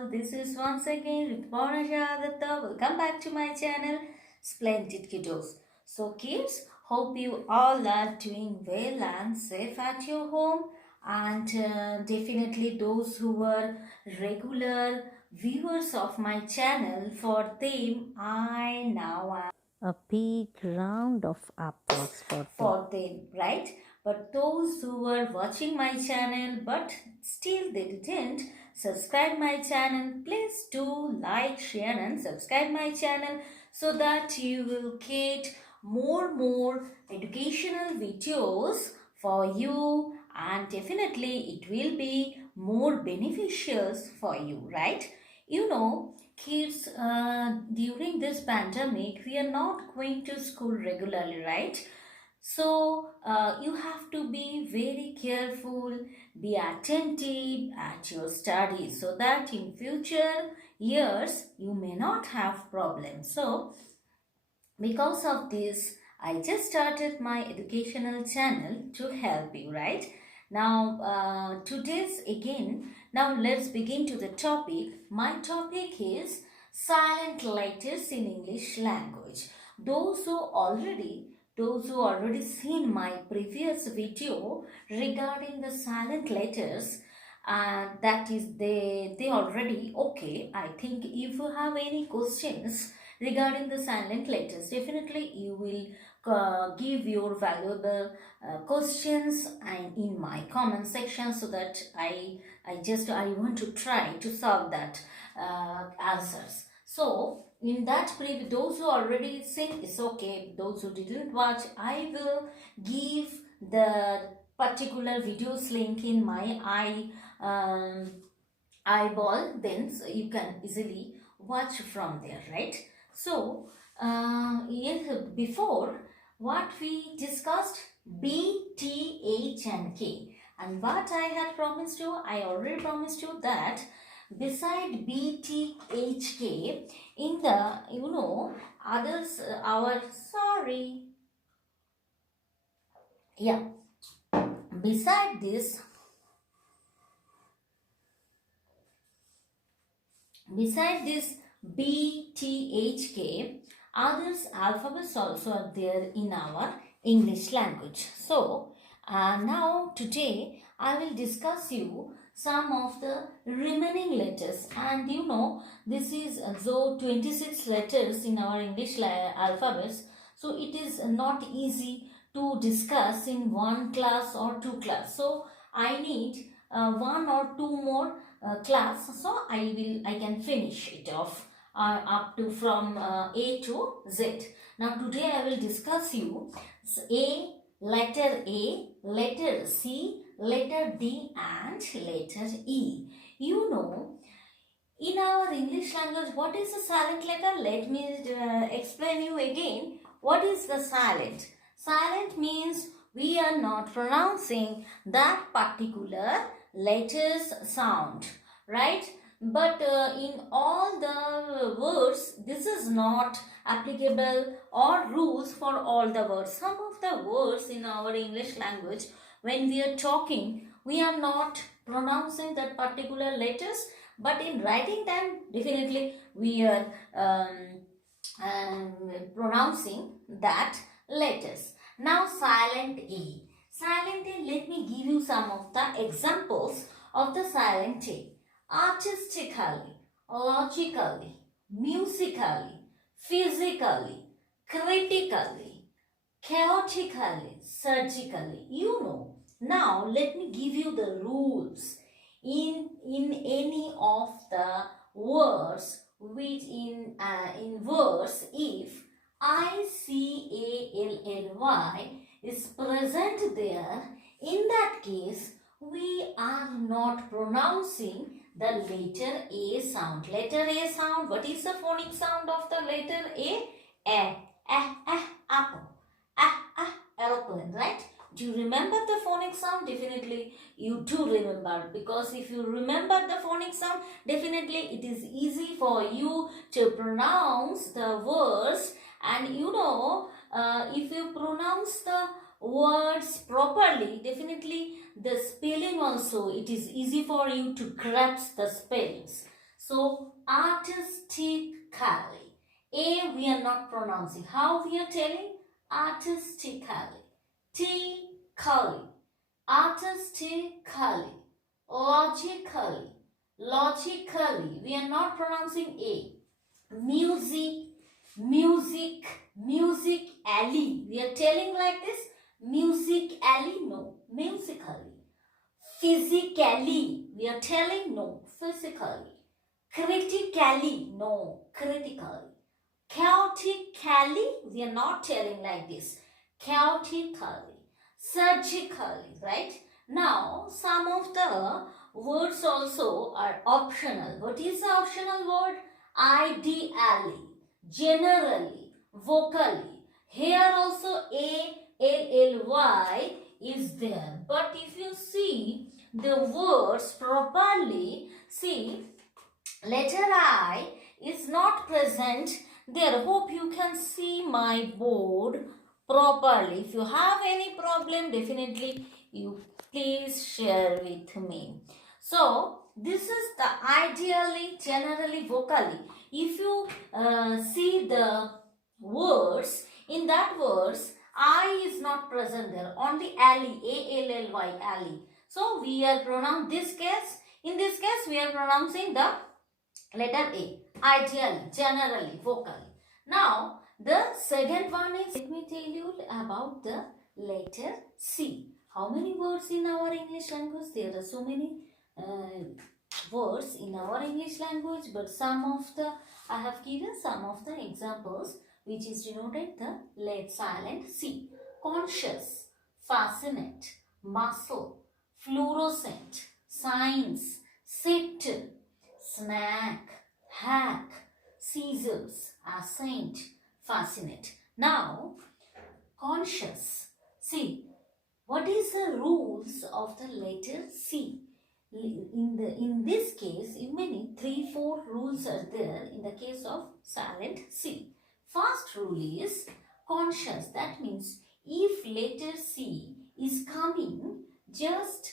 all, this is once again with pronunciations. Welcome back to my channel, Splendid Kiddos. So kids, hope you all are doing well and safe at your home, and definitely those who were regular viewers of my channel, for them I now am a big round of applause for them, right? But those who were watching my channel but still they didn't subscribe my channel, please do like, share and subscribe my channel so that you will get more educational videos for you, and definitely it will be more beneficial for you, right? You know, kids, during this pandemic we are not going to school regularly, right? So you have to be very careful, be attentive at your studies so that in future years you may not have problems. So because of this, I just started my educational channel to help you, right? Now, today's again, now let's begin to the topic. My topic is silent letters in English language. Those who already seen my previous video regarding the silent letters, that is they already okay. I think if you have any questions regarding the silent letters, definitely you will give your valuable questions and in my comment section, so that I want to try to solve that answers. So in that those who already seen is okay, those who didn't watch, I will give the particular videos link in my eyeball, then so you can easily watch from there, right? So yes, before what we discussed, B, T, H and K, and what I had promised you, I already promised you that beside B, T, H, K, in the others, our sorry, yeah, beside this, B, T, H, K, others alphabets also are there in our English language. So now today I will discuss you some of the remaining letters, and this is though 26 letters in our English alphabets, so it is not easy to discuss in one class or two class. So I need one or two more class, so I can finish it off up to from A to Z. Now today I will discuss you letter A, letter C, letter D and letter E. In our English language, what is a silent letter? Let me explain you again. What is the silent? Silent means we are not pronouncing that particular letter's sound, right? But in all the words, this is not applicable or rules for all the words. Some of the words in our English language, when we are talking, we are not pronouncing that particular letters, but in writing time, definitely we are pronouncing that letters. Now silent A. Silent A, let me give you some of the examples of the silent A. Artistically, logically, musically, physically, critically, chaotically, surgically. Now let me give you the rules. In any of the words which in verse, if ICALLY is present there, in that case we are not pronouncing the letter A sound. Letter A sound, what is the phonic sound of the letter A? Apple. Aeroplane, right? Do you remember the phonic sound? Definitely you do remember, because if you remember the phonic sound, definitely it is easy for you to pronounce the words. And if you pronounce the words properly, definitely the spelling also, it is easy for you to grasp the spellings. So artistically. A we are not pronouncing. How we are telling? Artistically. T, curly. Artistically. Logically. Logically. We are not pronouncing A. Music, music, music alley. We are telling like this. Music alley, no. Musically. Physically. We are telling no. Physically. Critically, no. Critically. Chaotically, we are not telling like this. Chaotically. Surgically, right? Now, some of the words also are optional. What is the optional word? Ideally, generally, vocally. Here also A-L-L-Y is there. But if you see the words properly, see, letter I is not present there. Hope you can see my board properly. If you have any problem, definitely you please share with me. So this is the ideally, generally, vocally. If you see the words, in that words I is not present there, only alley, A-L-L-Y, alley. So we are pronouncing this case. In this case we are pronouncing the letter A, ideally, generally, vocally. Now, the second one is, let me tell you about the letter C. How many words in our English language? There are so many words in our English language, but I have given some of the examples which is denoted the late silent C. Conscious, fascinate, muscle, fluorescent, science, scepter, snack, hack, scissors, ascent, fascinate. Now, conscious. See, what is the rules of the letter C? In this case, in many 3-4 rules are there in the case of silent C. First rule is conscious. That means if letter C is coming just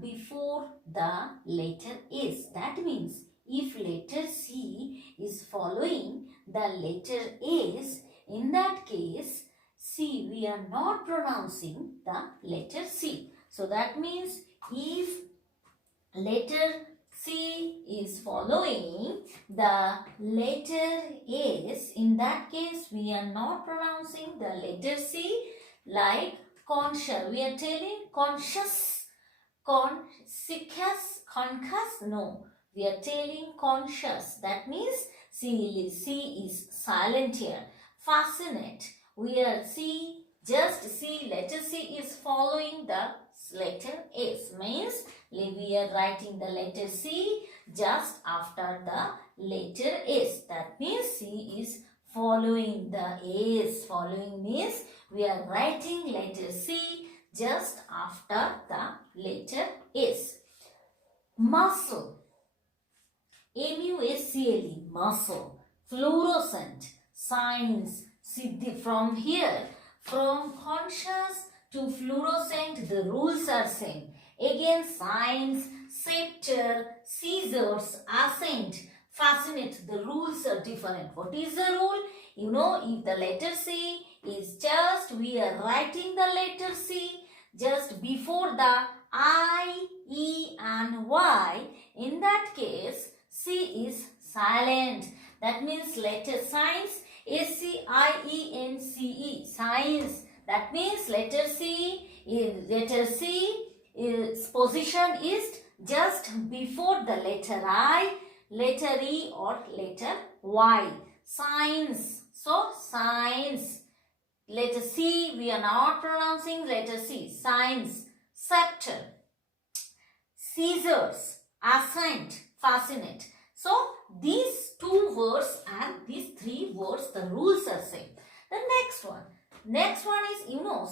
before the letter S, that means if letter C is following the letter S, in that case, C, we are not pronouncing the letter C. So that means if letter C is following the letter S, in that case, we are not pronouncing the letter C. Like conscious, we are telling conscious, concus, no. We are telling conscious. That means C is silent here. Fascinate. We are letter C is following the letter S. Means we are writing the letter C just after the letter S. That means C is following the S. Following means we are writing letter C just after the letter S. Muscle. M-U-S-C-L-E, muscle. Fluorescent, science. From here, from conscious to fluorescent, the rules are same. Again, science, scepter, scissors, ascent, fascinate, the rules are different. What is the rule? You know, if the letter C is just, we are writing the letter C just before the I, E and Y. In that case, C is silent. That means letter science, S-C-I-E-N-C-E, science. That means letter C its position is just before the letter I, letter E or letter Y. Science. So, science. Letter C, we are not pronouncing letter C. Science. Scepter. Scissors. Ascent. Fascinate. So, these 2 words and these 3 words, the rules are same. The next one. Next one is,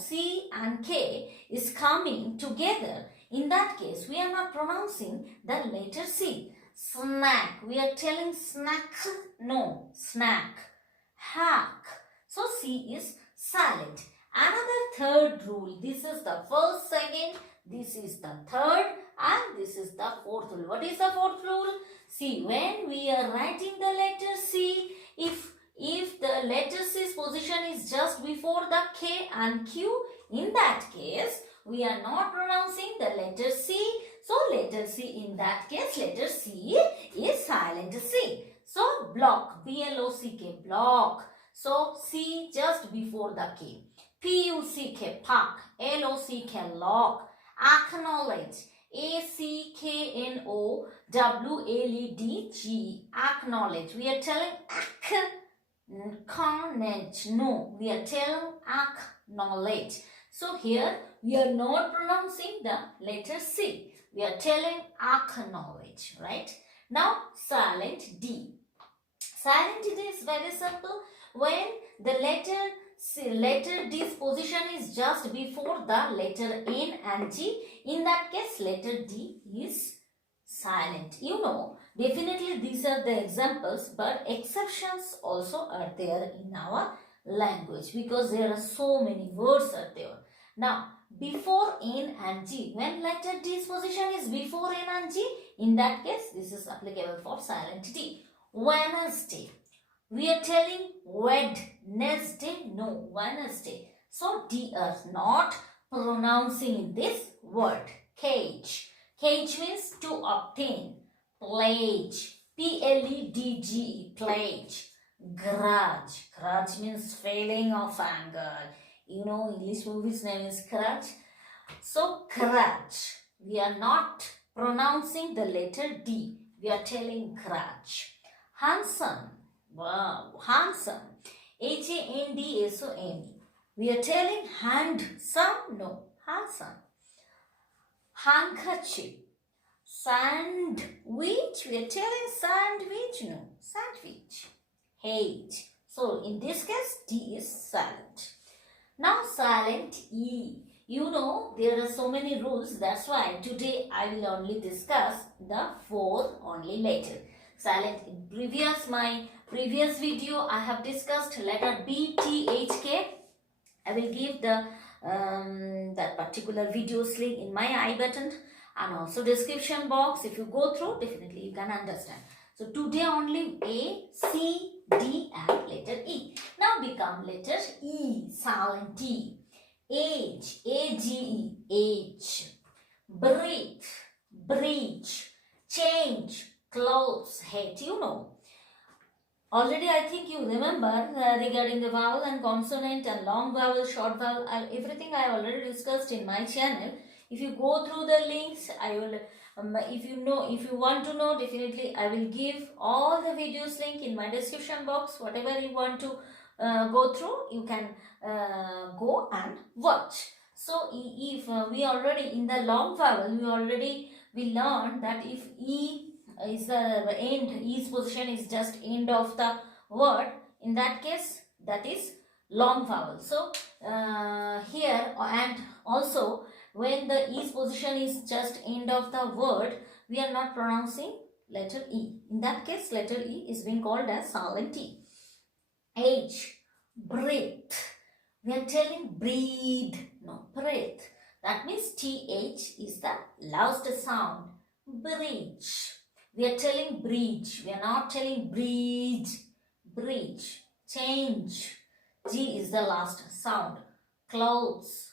C and K is coming together. In that case, we are not pronouncing the letter C. Snack. We are telling snack. No. Snack. Hack. So, C is silent. Another third rule. This is the first, second, This is the third and this is the fourth rule. What is the fourth rule? See, when we are writing the letter C, if the letter C's position is just before the K and Q, in that case, we are not pronouncing the letter C. So, letter C, in that case, letter C is silent C. So, block, B-L-O-C-K, block. So, C just before the K. P-U-C-K, puck, L-O-C-K, lock. Acknowledge, A-C-K-N-O-W-L-E-D-G, acknowledge. We are telling acknowledge. No, we are telling acknowledge. So here we are not pronouncing the letter C. We are telling acknowledge, right? Now silent D. Silent D is very simple. When the letter D's position is just before the letter N and G, in that case letter D is silent. You know, definitely these are the examples, but exceptions also are there in our language because there are so many words are there. Now, before N and G, when letter D's position is before N and G, in that case, this is applicable for silent D. Wednesday. We are telling Wednesday, no, Wednesday. So, D is not pronouncing this word. Cage. Cage means to obtain. Pledge. P-L-E-D-G-E, pledge. Grudge. Grudge means feeling of anger. You know, English movie's name is Grudge. So, grudge. We are not pronouncing the letter D. We are telling grudge. Handsome. Wow, handsome. H-A-N-D-S-O-M-E. We are telling handsome. No, handsome. Handkerchief. Sandwich. We are telling sandwich. No, sandwich. Hate. So, in this case, D is silent. Now, silent E. You know, there are so many rules. That's why today I will only discuss the fourth only letter. Silent. In my previous video, I have discussed letter B, T, H, K. I will give the that particular video's link in my I button and also description box. If you go through, definitely you can understand. So today only A, C, D and letter E. Now become letter E, silent T. Age, A-G-E, age. Breathe, breach. Change, clothes, hate, you know. Already I think you remember regarding the vowel and consonant and long vowel, short vowel, everything I already discussed in my channel. If you go through the links, I will, if you want to know, definitely I will give all the videos link in my description box. Whatever you want to go through, you can go and watch. So if we already in the long vowel, we learned that if E is the end, E's position is just end of the word, in that case that is long vowel. So here and also when the E's position is just end of the word, we are not pronouncing letter E. In that case letter E is being called as silent E. H, breathe. We are telling breathe, no, breathe. That means TH is the last sound. Bridge. We are telling bridge. We are not telling bridge. Bridge. Change. G is the last sound. Clothes.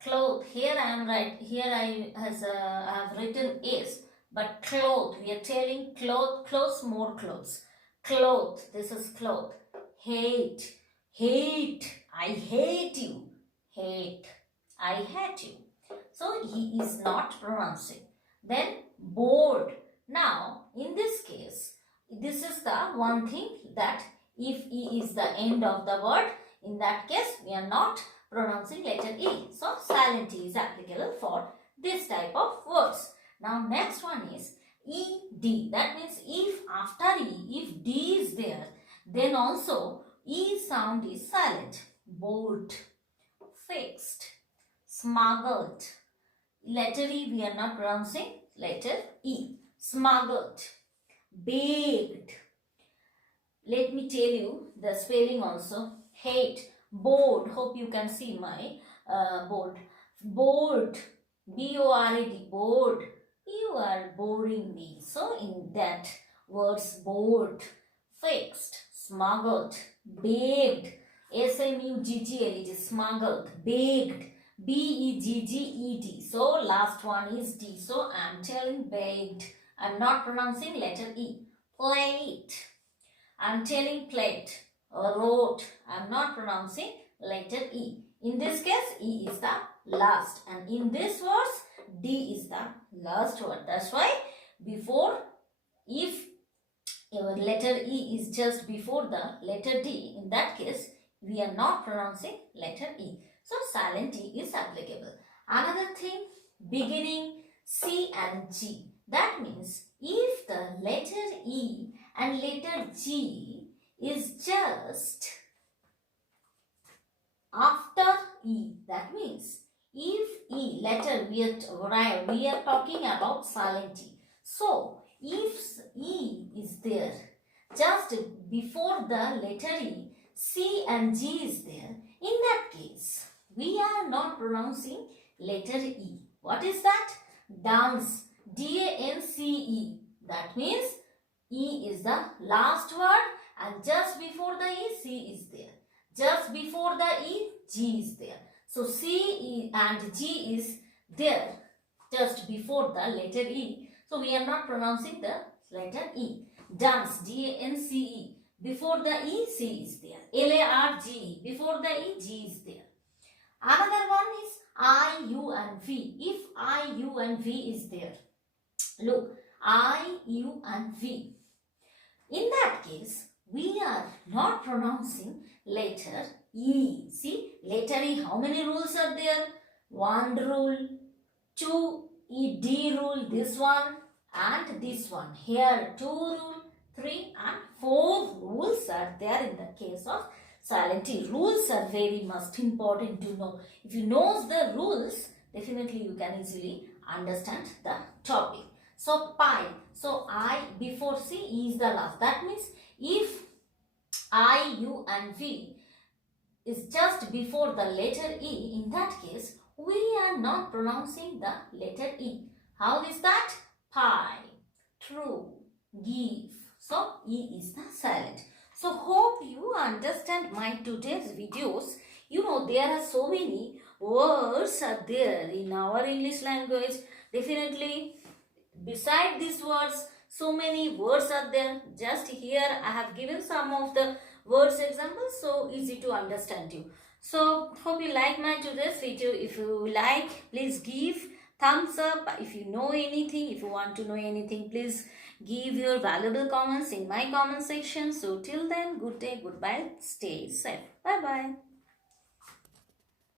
Cloth. Here I am right. Here I have written is. But cloth. We are telling cloth. Clothes, more clothes. Cloth. This is cloth. Hate. Hate. I hate you. Hate. I hate you. So he is not pronouncing. Then bored. Now in this case, this is the one thing that if E is the end of the word, in that case we are not pronouncing letter E. So silent E is applicable for this type of words. Now next one is ED. That means if after E, if D is there, then also E sound is silent. Bored, fixed, smuggled. Letter E we are not pronouncing, letter E. Smuggled, baked. Let me tell you the spelling also. Hate, bored. Hope you can see my board. Bored, B-O-R-E-D, bored. You are boring me. So in that words, bored, fixed, smuggled, baked, S-M-U-G-G-L-E-D, smuggled, baked, B-E-G-G-E-D. So last one is D. So I am telling baked. I am not pronouncing letter E. Plate. I am telling plate. Wrote. I am not pronouncing letter E. In this case, E is the last, and in this verse, D is the last word. That's why before, if your letter E is just before the letter D, in that case, we are not pronouncing letter E. So silent E is applicable. Another thing, beginning C and G. That means if the letter E and letter G is just after E, that means if E letter we are talking about silent E. So if E is there just before the letter E, C and G is there, in that case we are not pronouncing letter E. What is that? Dance. D-A-N-C-E. That means E is the last word and just before the E, C is there. Just before the E, G is there. So C and G is there just before the letter E. So we are not pronouncing the letter E. Dance, D-A-N-C-E. Before the E, C is there. L-A-R-G-E. Before the E, G is there. Another one is I, U and V. If I, U and V is there. Look, I, U and V. In that case, we are not pronouncing letter E. See, letter E, how many rules are there? One rule, two ED rule, this one and this one. Here, two rule, three and four rules are there in the case of silent E. Rules are very much important to know. If you know the rules, definitely you can easily understand the topic. So, pi. So, I before C, E is the last. That means if I, U and V is just before the letter E, in that case, we are not pronouncing the letter E. How is that? Pi, true, give. So, E is the silent. So, hope you understand my today's videos. You know, there are so many words are there in our English language. Definitely, beside these words, so many words are there. Just here I have given some of the words examples, so easy to understand you. So hope you like my today's video. If you like, please give thumbs up. If you know anything, if you want to know anything, please give your valuable comments in my comment section. So till then, good day, goodbye, stay safe, bye bye.